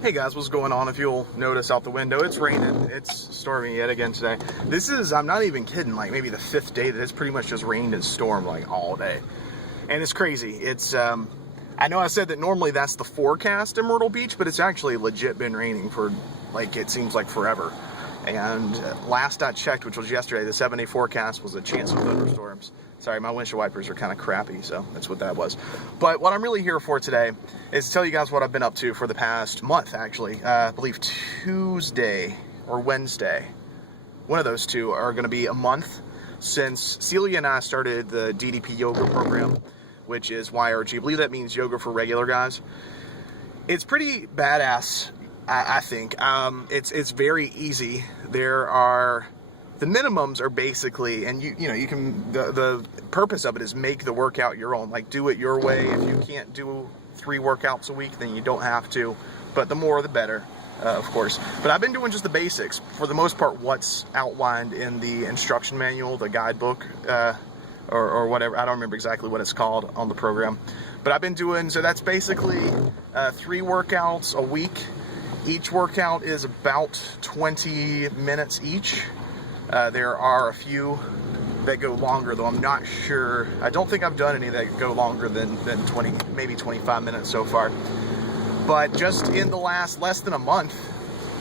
Hey guys, what's going on? If you'll notice out the window, it's raining. It's storming yet again today. This is, I'm not even kidding, like maybe the 5th day that it's pretty much just rained and stormed like all day. And it's crazy. It's, I know I said that normally that's the forecast in Myrtle Beach, but it's actually legit been raining for like, it seems like forever. And last I checked, which was yesterday, the 7-day forecast was a chance of thunderstorms. Sorry, my windshield wipers are kind of crappy, so that's what that was. But what I'm really here for today is to tell you guys what I've been up to for the past month, actually. I believe Tuesday or Wednesday, one of those two, are going to be a month since Celia and I started the DDP Yoga program, which is YRG. I believe that means Yoga for Regular Guys. It's pretty badass, I think. It's very easy. The minimums are basically, and you know, you can, the purpose of it is make the workout your own. Like, do it your way. If you can't do 3 workouts a week, then you don't have to. But the more, the better, of course. But I've been doing just the basics. For the most part, what's outlined in the instruction manual, the guidebook, or whatever. I don't remember exactly what it's called on the program. But I've been doing, so that's basically 3 workouts a week. Each workout is about 20 minutes each. There are a few that go longer, though I'm not sure. I don't think I've done any that go longer than 20, maybe 25 minutes so far. But just in the last less than a month,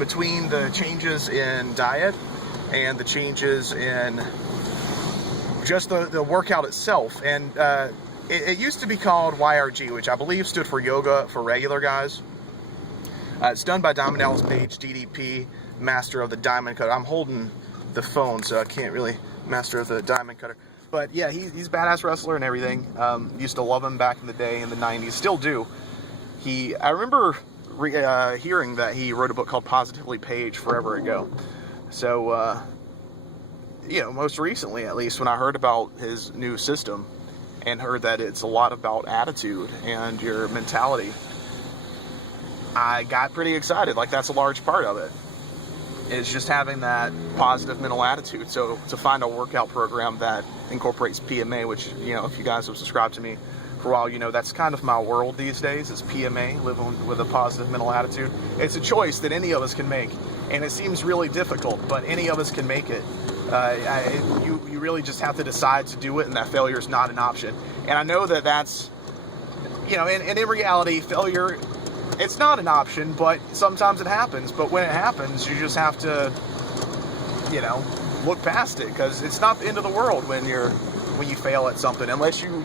between the changes in diet and the changes in just the workout itself, and it used to be called YRG, which I believe stood for Yoga for Regular Guys. It's done by Diamond Dallas Page, DDP, master of the diamond cutter. I'm holding the phone, so I can't really master the diamond cutter. But yeah, he's a badass wrestler and everything. Used to love him back in the day in the 90s, still do. I remember hearing that he wrote a book called Positively Page forever ago. So, you know, most recently, at least, when I heard about his new system and heard that it's a lot about attitude and your mentality, I got pretty excited. Like, that's a large part of it. It's just having that positive mental attitude. So to find a workout program that incorporates PMA, which, you know, if you guys have subscribed to me for a while, you know, that's kind of my world these days, is PMA, living with a positive mental attitude. It's a choice that any of us can make, and it seems really difficult, but any of us can make it. You really just have to decide to do it, and that failure is not an option. And I know that that's, you know, and in reality, failure, it's not an option, but sometimes it happens. But when it happens, you just have to, you know, look past it, because it's not the end of the world when you fail at something. Unless you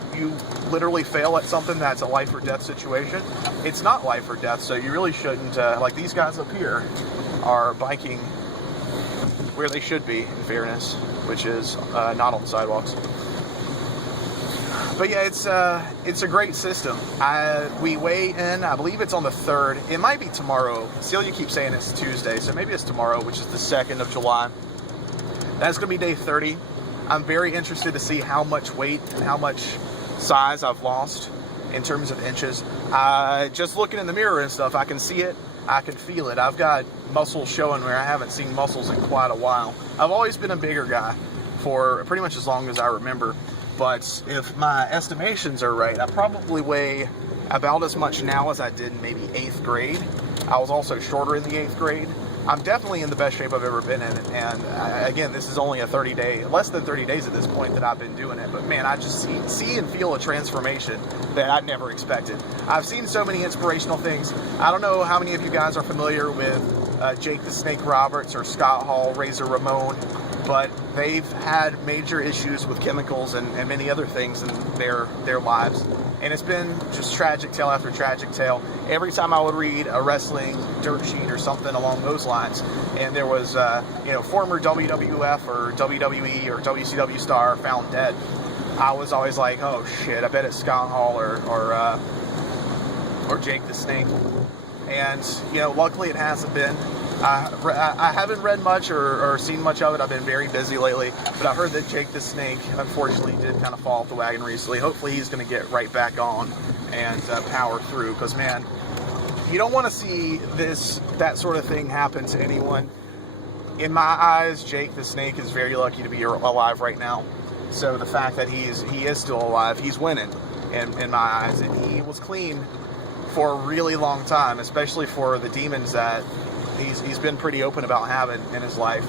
literally fail at something that's a life or death situation, it's not life or death. So you really shouldn't, like these guys up here are biking where they should be, in fairness, which is not on the sidewalks. But yeah, it's a great system. We weigh in, I believe it's on the 3rd. It might be tomorrow. Celia keeps saying it's Tuesday, so maybe it's tomorrow, which is the 2nd of July. That's going to be day 30. I'm very interested to see how much weight and how much size I've lost in terms of inches. Just looking in the mirror and stuff, I can see it. I can feel it. I've got muscles showing where I haven't seen muscles in quite a while. I've always been a bigger guy for pretty much as long as I remember. But if my estimations are right, I probably weigh about as much now as I did in maybe 8th grade. I was also shorter in the 8th grade. I'm definitely in the best shape I've ever been in. And again, this is only less than 30 days at this point that I've been doing it. But man, I just see and feel a transformation that I never expected. I've seen so many inspirational things. I don't know how many of you guys are familiar with Jake the Snake Roberts or Scott Hall, Razor Ramon, but they've had major issues with chemicals and many other things in their lives. And it's been just tragic tale after tragic tale. Every time I would read a wrestling dirt sheet or something along those lines, and there was, you know, former WWF or WWE or WCW star found dead, I was always like, oh shit, I bet it's Scott Hall or Jake the Snake. And, you know, luckily it hasn't been. I haven't read much or seen much of it. I've been very busy lately, but I heard that Jake the Snake, unfortunately, did kind of fall off the wagon recently. Hopefully he's going to get right back on and power through, because, man, you don't want to see that sort of thing happen to anyone. In my eyes, Jake the Snake is very lucky to be alive right now. So the fact that he is still alive, he's winning in my eyes. And he was clean for a really long time, especially for the demons that he's been pretty open about having in his life.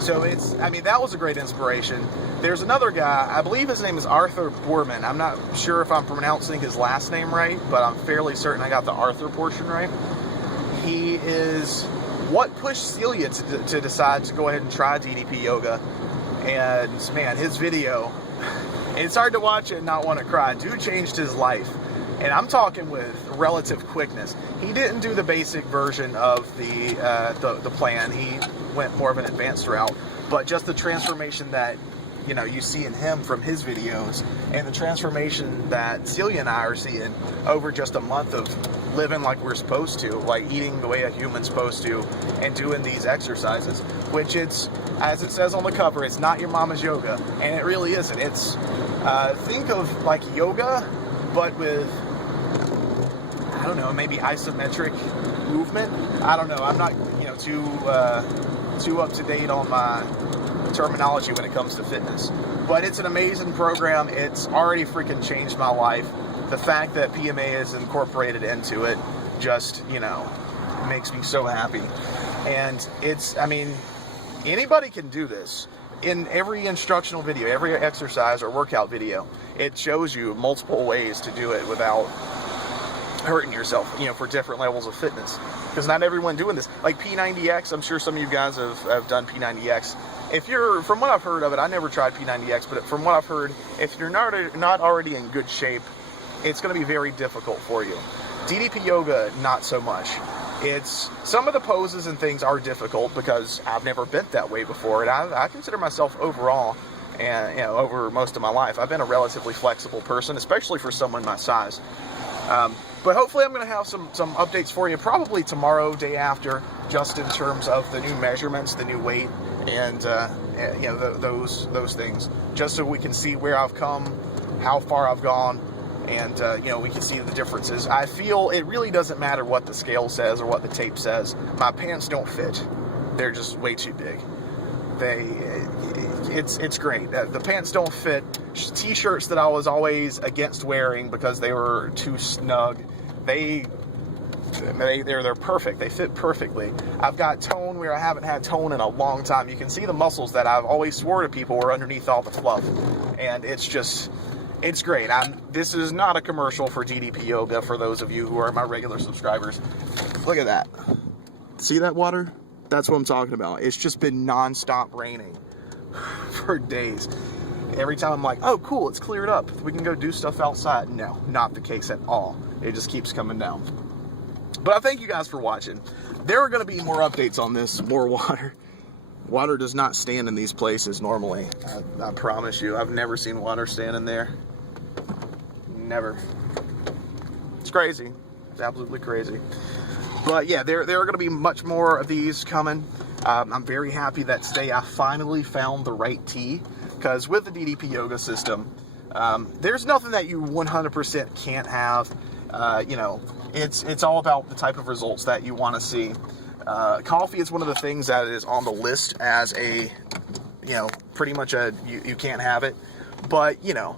So that was a great inspiration. There's another guy, I believe his name is Arthur Boorman. I'm not sure if I'm pronouncing his last name right, but I'm fairly certain I got the Arthur portion right. He is what pushed Celia to decide to go ahead and try DDP yoga. And man, his video, it's hard to watch it and not want to cry. Dude changed his life. And I'm talking with relative quickness. He didn't do the basic version of the plan. He went more of an advanced route. But just the transformation that, you know, you see in him from his videos, and the transformation that Celia and I are seeing over just a month of living like we're supposed to, like eating the way a human's supposed to, and doing these exercises, which it's, as it says on the cover, it's not your mama's yoga, and it really isn't. It's, think of like yoga, but with, I don't know, maybe isometric movement. I don't know. I'm not, you know, too up to date on my terminology when it comes to fitness. But it's an amazing program. It's already freaking changed my life. The fact that PMA is incorporated into it just, you know, makes me so happy. And it's, I mean, anybody can do this. In every instructional video, every exercise or workout video, it shows you multiple ways to do it without hurting yourself, you know, for different levels of fitness. Because not everyone doing this. Like P90X, I'm sure some of you guys have done P90X. If you're, from what I've heard of it, I never tried P90X, but from what I've heard, if you're not already in good shape, it's going to be very difficult for you. DDP yoga, not so much. It's, some of the poses and things are difficult because I've never bent that way before, and I consider myself overall, and you know, over most of my life, I've been a relatively flexible person, especially for someone my size. But hopefully I'm going to have some updates for you, probably tomorrow, day after, just in terms of the new measurements, the new weight, and you know, those things, just so we can see where I've come, how far I've gone, and you know, we can see the differences. I feel it really doesn't matter what the scale says or what the tape says. My pants don't fit; they're just way too big. It's great. The pants don't fit. T-shirts that I was always against wearing because they were too snug, they're perfect. They fit perfectly. I've got tone where I haven't had tone in a long time. You can see the muscles that I've always swore to people were underneath all the fluff, and it's just, it's great. This is not a commercial for DDP Yoga for those of you who are my regular subscribers. Look at that. See that water? That's what I'm talking about. It's just been non-stop raining for days. Every time I'm like, oh cool, it's cleared up, we can go do stuff outside. No, not the case at all. It just keeps coming down. But I thank you guys for watching. There are going to be more updates on this, more water. Water does not stand in these places normally. I promise you, I've never seen water stand in there. Never. It's crazy. It's absolutely crazy. But yeah, there are going to be much more of these coming. I'm very happy that today I finally found the right tea, because with the DDP yoga system, there's nothing that you 100% can't have. You know, it's all about the type of results that you want to see. Coffee is one of the things that is on the list as a, you know, pretty much you can't have it. But, you know,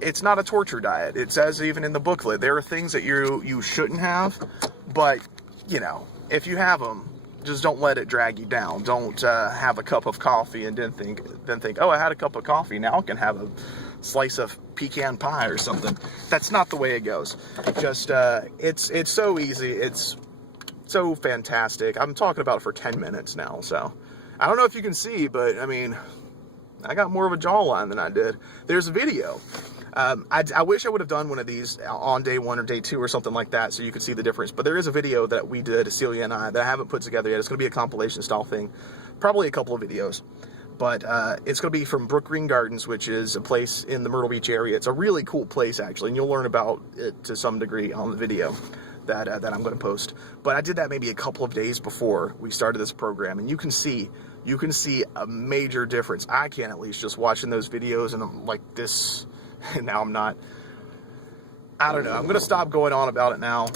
it's not a torture diet. It says even in the booklet, there are things that you shouldn't have, but, you know, if you have them, just don't let it drag you down. Don't have a cup of coffee and then think, oh, I had a cup of coffee, now I can have a slice of pecan pie or something. That's not the way it goes. Just, it's so easy. It's so fantastic. I'm talking about it for 10 minutes now, so I don't know if you can see, but I mean, I got more of a jawline than I did. There's a video. I wish I would have done one of these on day 1 or day 2 or something like that so you could see the difference. But there is a video that we did, Celia and I, that I haven't put together yet. It's going to be a compilation style thing. Probably a couple of videos. But it's going to be from Brook Green Gardens, which is a place in the Myrtle Beach area. It's a really cool place, actually, and you'll learn about it to some degree on the video that I'm going to post. But I did that maybe a couple of days before we started this program, and you can see a major difference. I can, at least, just watching those videos, and I'm like this. And now I'm not. I don't know. I'm gonna stop going on about it now,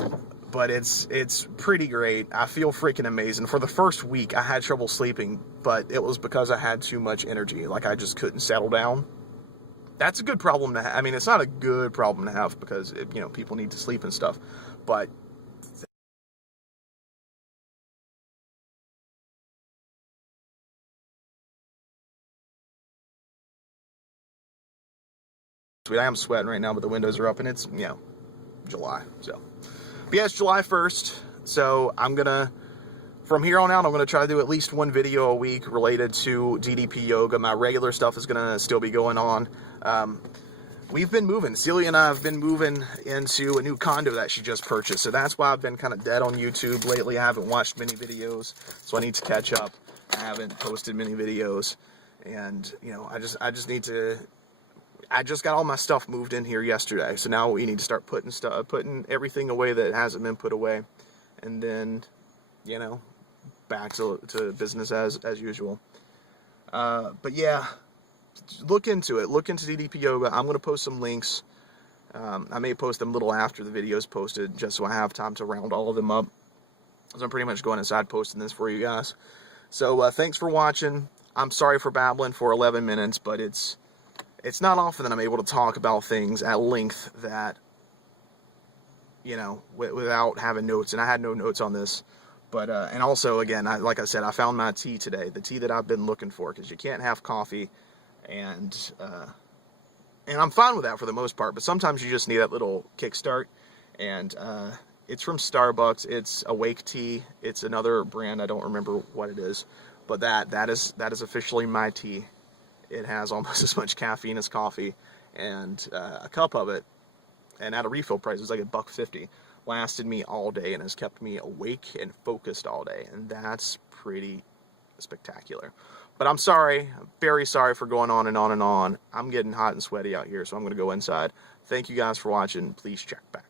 but it's pretty great. I feel freaking amazing. For the first week, I had trouble sleeping, but it was because I had too much energy. Like I just couldn't settle down. That's a good problem to have. I mean, it's not a good problem to have because, people need to sleep and stuff. But I am sweating right now, but the windows are up and it's, July. So, but yeah, it's July 1st. So from here on out, I'm going to try to do at least one video a week related to DDP yoga. My regular stuff is going to still be going on. We've been moving. Celia and I have been moving into a new condo that she just purchased. So that's why I've been kind of dead on YouTube lately. I haven't watched many videos, so I need to catch up. I haven't posted many videos. And, I just need to... I just got all my stuff moved in here yesterday. So now we need to start putting everything away that hasn't been put away. And then, back to business as usual. But yeah, look into it. Look into DDP Yoga. I'm going to post some links. I may post them a little after the video is posted, just so I have time to round all of them up. So I'm pretty much going inside posting this for you guys. So thanks for watching. I'm sorry for babbling for 11 minutes, but it's not often that I'm able to talk about things at length that, without having notes. And I had no notes on this. But, and also, again, like I said, I found my tea today, the tea that I've been looking for, because you can't have coffee, and I'm fine with that for the most part, but sometimes you just need that little kickstart, and it's from Starbucks. It's Awake Tea. It's another brand. I don't remember what it is, but that is officially my tea. It has almost as much caffeine as coffee, and a cup of it, and at a refill price, it was like $1.50. Lasted me all day and has kept me awake and focused all day, and that's pretty spectacular. But I'm sorry, I'm very sorry for going on and on and on. I'm getting hot and sweaty out here, so I'm going to go inside. Thank you guys for watching. Please check back.